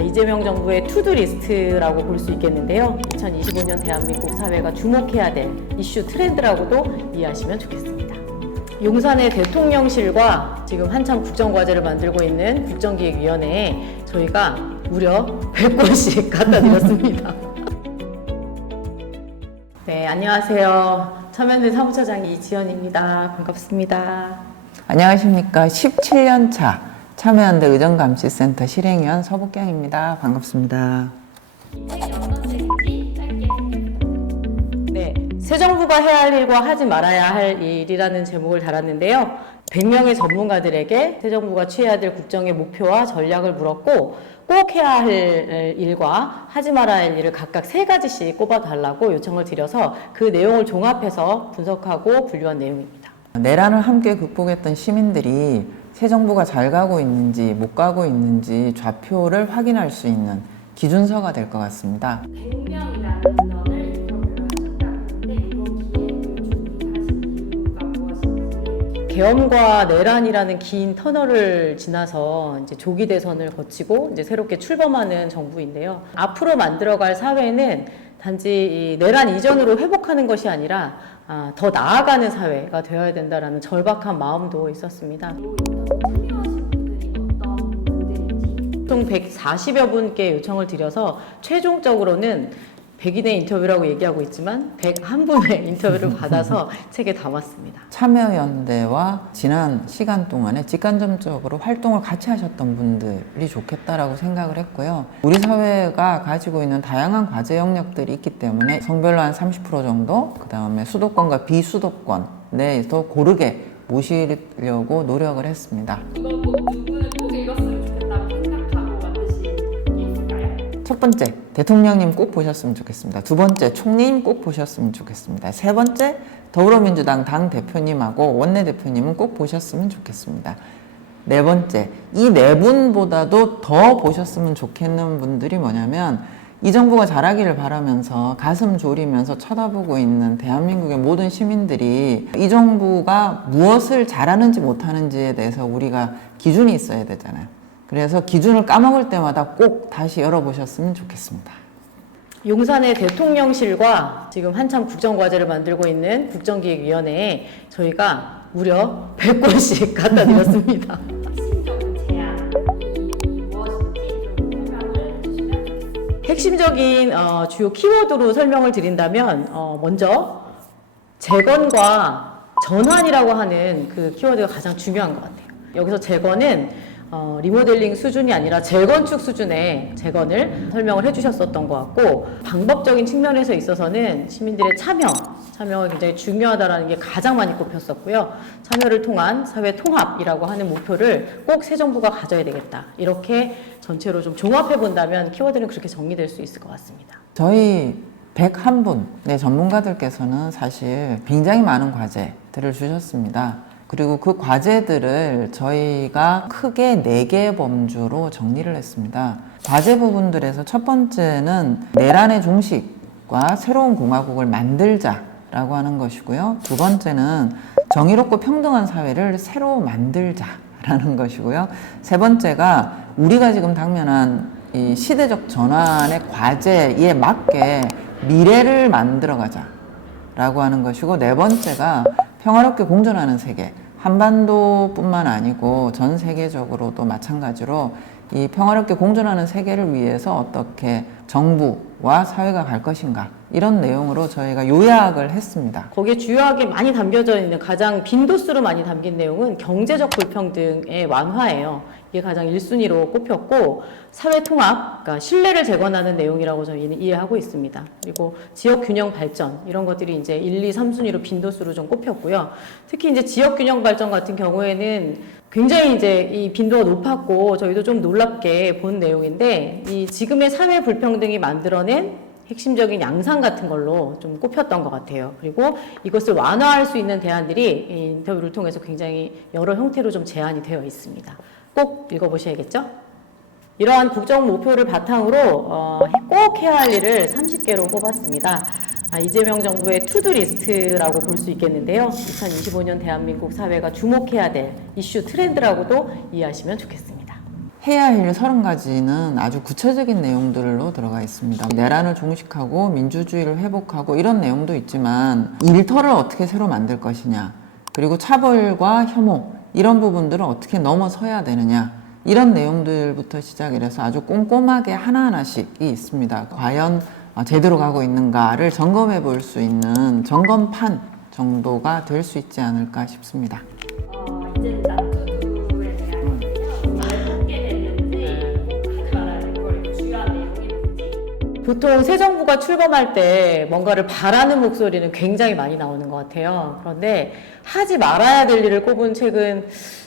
이재명 정부의 투두리스트라고 볼 수 있겠는데요. 2025년 대한민국 사회가 주목해야 될 이슈 트렌드라고도 이해하시면 좋겠습니다. 용산의 대통령실과 지금 한참 국정과제를 만들고 있는 국정기획위원회에 저희가 무려 100권씩 갖다 드렸습니다. 네, 안녕하세요. 참여연대 사무처장 이지연입니다. 반갑습니다. 안녕하십니까. 17년차 참여연대 의정감시센터 실행위원 서복경입니다. 반갑습니다. 네, 새 정부가 해야 할 일과 하지 말아야 할 일이라는 제목을 달았는데요. 100명의 전문가들에게 새 정부가 취해야 될 국정의 목표와 전략을 물었고 꼭 해야 할 일과 하지 말아야 할 일을 각각 3가지씩 꼽아달라고 요청을 드려서 그 내용을 종합해서 분석하고 분류한 내용입니다. 내란을 함께 극복했던 시민들이 새 정부가 잘 가고 있는지 못 가고 있는지 좌표를 확인할 수 있는 기준서가 될 것 같습니다. 100명이라는 인원을 인터뷰를 하셨다는데 이번 기회를 준비하신 이유가 무엇인지. 계엄과 내란이라는 긴 터널을 지나서 이제 조기 대선을 거치고 이제 새롭게 출범하는 정부인데요. 앞으로 만들어갈 사회는 단지 이 내란 이전으로 회복하는 것이 아니라 더 나아가는 사회가 되어야 된다라는 절박한 마음도 있었습니다. 보통 140여 분께 요청을 드려서 최종적으로는 100인의 인터뷰라고 얘기하고 있지만 101분의 인터뷰를 받아서 책에 담았습니다. 참여연대와 지난 시간 동안에 직간접적으로 활동을 같이 하셨던 분들이 좋겠다라고 생각을 했고요. 우리 사회가 가지고 있는 다양한 과제 영역들이 있기 때문에 성별로 한 30% 정도, 그 다음에 수도권과 비수도권 내에서 고르게 모시려고 노력을 했습니다. 이거 누구는 꼭 읽었으면 좋겠다고 생각하고 만드신 게 있을까요? 첫 번째, 대통령님 꼭 보셨으면 좋겠습니다. 두 번째, 총리님 꼭 보셨으면 좋겠습니다. 세 번째, 더불어민주당 당대표님하고 원내대표님은 꼭 보셨으면 좋겠습니다. 네 번째, 이 네 분보다도 더 보셨으면 좋겠는 분들이 뭐냐면 이 정부가 잘하기를 바라면서 가슴 졸이면서 쳐다보고 있는 대한민국의 모든 시민들이 이 정부가 무엇을 잘하는지 못하는지에 대해서 우리가 기준이 있어야 되잖아요. 그래서 기준을 까먹을 때마다 꼭 다시 열어보셨으면 좋겠습니다. 용산의 대통령실과 지금 한참 국정과제를 만들고 있는 국정기획위원회에 저희가 무려 100권씩 갖다 드렸습니다. 핵심적인 제안이 무엇인지 좀 설명을 해주시면 좋겠습니다. 핵심적인 주요 키워드로 설명을 드린다면 먼저 재건과 전환이라고 하는 그 키워드가 가장 중요한 것 같아요. 여기서 재건은 리모델링 수준이 아니라 재건축 수준의 재건을 설명을 해주셨었던 것 같고 방법적인 측면에서 있어서는 시민들의 참여가 굉장히 중요하다는 게 가장 많이 꼽혔었고요. 참여를 통한 사회 통합이라고 하는 목표를 꼭 새 정부가 가져야 되겠다. 이렇게 전체로 좀 종합해 본다면 키워드는 그렇게 정리될 수 있을 것 같습니다. 저희 101분의 전문가들께서는 사실 굉장히 많은 과제들을 주셨습니다. 그리고 그 과제들을 저희가 크게 4개의 범주로 정리를 했습니다. 과제 부분들에서 첫 번째는 내란의 종식과 새로운 공화국을 만들자라고 하는 것이고요. 두 번째는 정의롭고 평등한 사회를 새로 만들자라는 것이고요. 세 번째가 우리가 지금 당면한 이 시대적 전환의 과제에 맞게 미래를 만들어가자라고 하는 것이고, 네 번째가 평화롭게 공존하는 세계, 한반도뿐만 아니고 전 세계적으로도 마찬가지로 이 평화롭게 공존하는 세계를 위해서 어떻게 정부와 사회가 갈 것인가, 이런 내용으로 저희가 요약을 했습니다. 거기에 주요하게 많이 담겨져 있는 가장 빈도수로 많이 담긴 내용은 경제적 불평등의 완화예요. 이게 가장 1순위로 꼽혔고 사회 통합, 그러니까 신뢰를 재건하는 내용이라고 저희는 이해하고 있습니다. 그리고 지역 균형 발전 이런 것들이 이제 1, 2, 3순위로 빈도수로 좀 꼽혔고요. 특히 이제 지역 균형 발전 같은 경우에는 굉장히 이제 이 빈도가 높았고 저희도 좀 놀랍게 본 내용인데 이 지금의 사회 불평등이 만들어낸 핵심적인 양상 같은 걸로 좀 꼽혔던 것 같아요. 그리고 이것을 완화할 수 있는 대안들이 이 인터뷰를 통해서 굉장히 여러 형태로 좀 제안이 되어 있습니다. 꼭 읽어보셔야겠죠? 이러한 국정 목표를 바탕으로 꼭 해야 할 일을 30개로 꼽았습니다. 이재명 정부의 투두리스트라고 볼 수 있겠는데요. 2025년 대한민국 사회가 주목해야 될 이슈 트렌드라고도 이해하시면 좋겠습니다. 해야 할 30가지는 아주 구체적인 내용들로 들어가 있습니다. 내란을 종식하고 민주주의를 회복하고 이런 내용도 있지만 일터를 어떻게 새로 만들 것이냐, 그리고 차별과 혐오 이런 부분들을 어떻게 넘어서야 되느냐, 이런 내용들부터 시작해서 아주 꼼꼼하게 하나하나씩이 있습니다. 과연 제대로 가고 있는가를 점검해 볼 수 있는 점검판 정도가 될 수 있지 않을까 싶습니다. 이제는 난투두에 대한 말 하게 됐는지 꼭 하지 말아야 될 걸 주요한 내용이 뭔지. 보통 새 정부가 출범할 때 뭔가를 바라는 목소리는 굉장히 많이 나오는 것 같아요. 그런데 하지 말아야 될 일을 꼽은 책은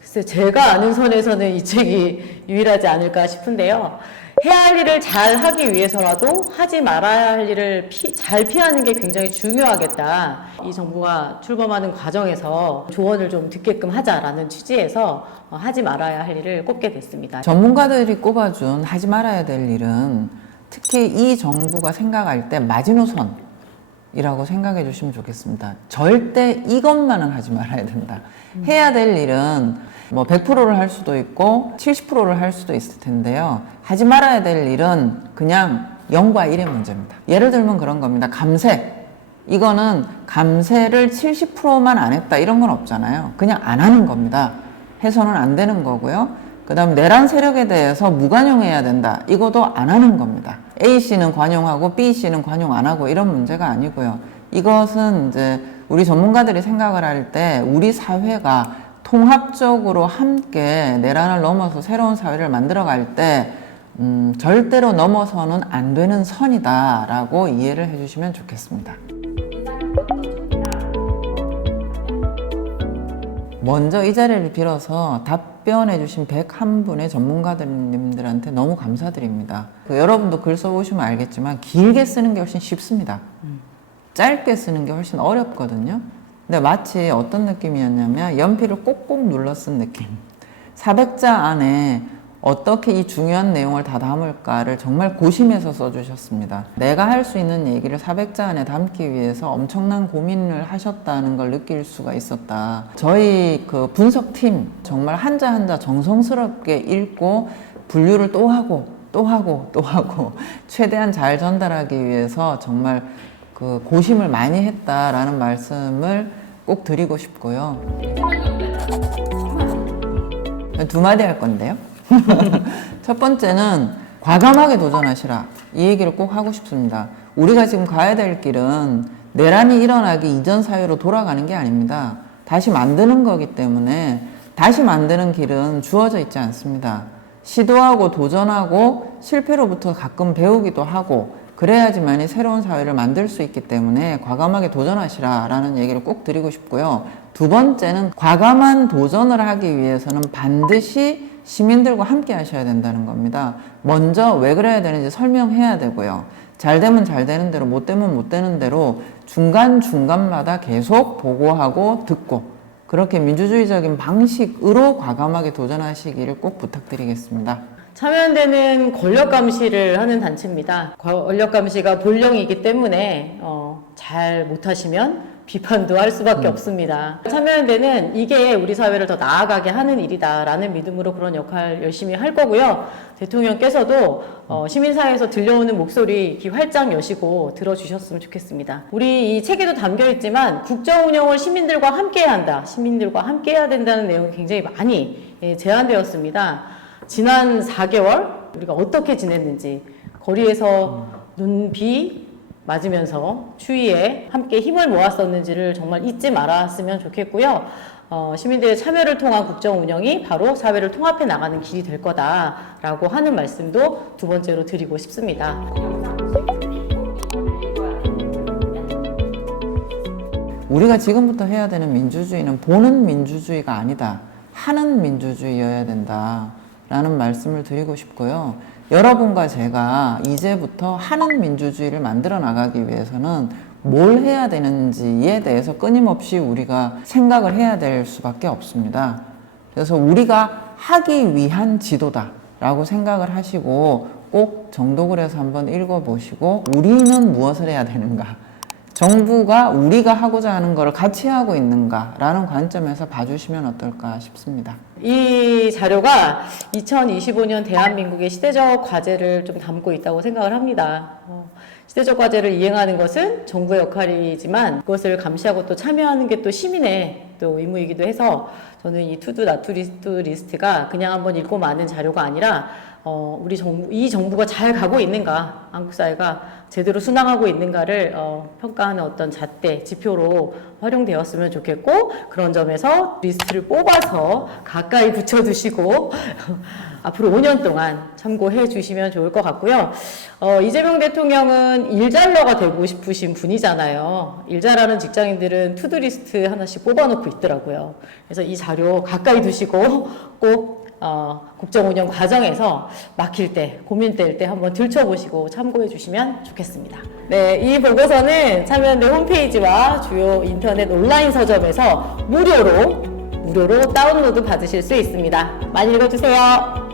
글쎄 제가 아는 선에서는 이 책이 유일하지 않을까 싶은데요. 해야 할 일을 잘 하기 위해서라도 하지 말아야 할 일을 잘 피하는 게 굉장히 중요하겠다. 이 정부가 출범하는 과정에서 조언을 좀 듣게끔 하자라는 취지에서 하지 말아야 할 일을 꼽게 됐습니다. 전문가들이 꼽아준 하지 말아야 될 일은 특히 이 정부가 생각할 때 마지노선이라고 생각해 주시면 좋겠습니다. 절대 이것만은 하지 말아야 된다. 해야 될 일은 뭐 100%를 할 수도 있고 70%를 할 수도 있을 텐데요. 하지 말아야 될 일은 그냥 0과 1의 문제입니다. 예를 들면 그런 겁니다. 감세. 이거는 감세를 70%만 안 했다 이런 건 없잖아요. 그냥 안 하는 겁니다. 해서는 안 되는 거고요. 그 다음 내란 세력에 대해서 무관용해야 된다. 이것도 안 하는 겁니다. A씨는 관용하고 B씨는 관용 안 하고 이런 문제가 아니고요. 이것은 이제 우리 전문가들이 생각을 할 때 우리 사회가 통합적으로 함께 내란을 넘어서 새로운 사회를 만들어갈 때 절대로 넘어서는 안 되는 선이다라고 이해를 해주시면 좋겠습니다. 인상 깊었던 점이나 먼저 이 자리를 빌어서 답변해주신 101분의 전문가님들한테 너무 감사드립니다. 여러분도 글 써보시면 알겠지만 길게 쓰는 게 훨씬 쉽습니다. 짧게 쓰는 게 훨씬 어렵거든요. 근데 마치 어떤 느낌이었냐면 연필을 꼭꼭 눌러 쓴 느낌. 400자 안에 어떻게 이 중요한 내용을 다 담을까를 정말 고심해서 써주셨습니다. 내가 할 수 있는 얘기를 400자 안에 담기 위해서 엄청난 고민을 하셨다는 걸 느낄 수가 있었다. 저희 그 분석팀 정말 한자 한자 정성스럽게 읽고 분류를 또 하고 또 하고 또 하고 최대한 잘 전달하기 위해서 정말 그 고심을 많이 했다라는 말씀을 꼭 드리고 싶고요. 두 마디 할 건데요. 첫 번째는 과감하게 도전하시라. 이 얘기를 꼭 하고 싶습니다. 우리가 지금 가야 될 길은 내란이 일어나기 이전 사회로 돌아가는 게 아닙니다. 다시 만드는 거기 때문에 다시 만드는 길은 주어져 있지 않습니다. 시도하고 도전하고 실패로부터 가끔 배우기도 하고 그래야지만이 새로운 사회를 만들 수 있기 때문에 과감하게 도전하시라 라는 얘기를 꼭 드리고 싶고요. 두 번째는 과감한 도전을 하기 위해서는 반드시 시민들과 함께 하셔야 된다는 겁니다. 먼저 왜 그래야 되는지 설명해야 되고요. 잘 되면 잘 되는 대로, 못 되면 못 되는 대로 중간중간마다 계속 보고하고 듣고 그렇게 민주주의적인 방식으로 과감하게 도전하시기를 꼭 부탁드리겠습니다. 참여연대는 권력 감시를 하는 단체입니다. 권력 감시가 본령이기 때문에 잘 못하시면 비판도 할 수밖에 없습니다. 참여연대는 이게 우리 사회를 더 나아가게 하는 일이다라는 믿음으로 그런 역할 열심히 할 거고요. 대통령께서도 시민사회에서 들려오는 목소리 귀 활짝 여시고 들어주셨으면 좋겠습니다. 우리 이 책에도 담겨 있지만 국정 운영을 시민들과 함께 해야 한다. 시민들과 함께 해야 된다는 내용이 굉장히 많이 제안되었습니다. 지난 4개월 우리가 어떻게 지냈는지 거리에서 눈, 비 맞으면서 추위에 함께 힘을 모았었는지를 정말 잊지 말았으면 좋겠고요. 시민들의 참여를 통한 국정 운영이 바로 사회를 통합해 나가는 길이 될 거다라고 하는 말씀도 두 번째로 드리고 싶습니다. 우리가 지금부터 해야 되는 민주주의는 보는 민주주의가 아니다. 하는 민주주의여야 된다. 라는 말씀을 드리고 싶고요. 여러분과 제가 이제부터 하는 민주주의를 만들어 나가기 위해서는 뭘 해야 되는지에 대해서 끊임없이 우리가 생각을 해야 될 수밖에 없습니다. 그래서 우리가 하기 위한 지도다 라고 생각을 하시고 꼭 정독을 해서 한번 읽어보시고 우리는 무엇을 해야 되는가, 정부가 우리가 하고자 하는 것을 같이 하고 있는가라는 관점에서 봐주시면 어떨까 싶습니다. 이 자료가 2025년 대한민국의 시대적 과제를 좀 담고 있다고 생각을 합니다. 시대적 과제를 이행하는 것은 정부의 역할이지만 그것을 감시하고 또 참여하는 게 또 시민의 또 의무이기도 해서 저는 이 투두 나투 리스트가 그냥 한번 읽고 마는 자료가 아니라 우리 이 정부가 잘 가고 있는가, 한국 사회가 제대로 순항하고 있는가를 평가하는 어떤 잣대, 지표로 활용되었으면 좋겠고, 그런 점에서 리스트를 뽑아서 가까이 붙여두시고 앞으로 5년 동안 참고해 주시면 좋을 것 같고요. 이재명 대통령은 일잘러가 되고 싶으신 분이잖아요. 일잘하는 직장인들은 투두리스트 하나씩 뽑아놓고 있더라고요. 그래서 이 자료 가까이 두시고 꼭 국정 운영 과정에서 막힐 때, 고민될 때 한번 들춰보시고 참고해 주시면 좋겠습니다. 네, 이 보고서는 참여연대 홈페이지와 주요 인터넷 온라인 서점에서 무료로 다운로드 받으실 수 있습니다. 많이 읽어주세요.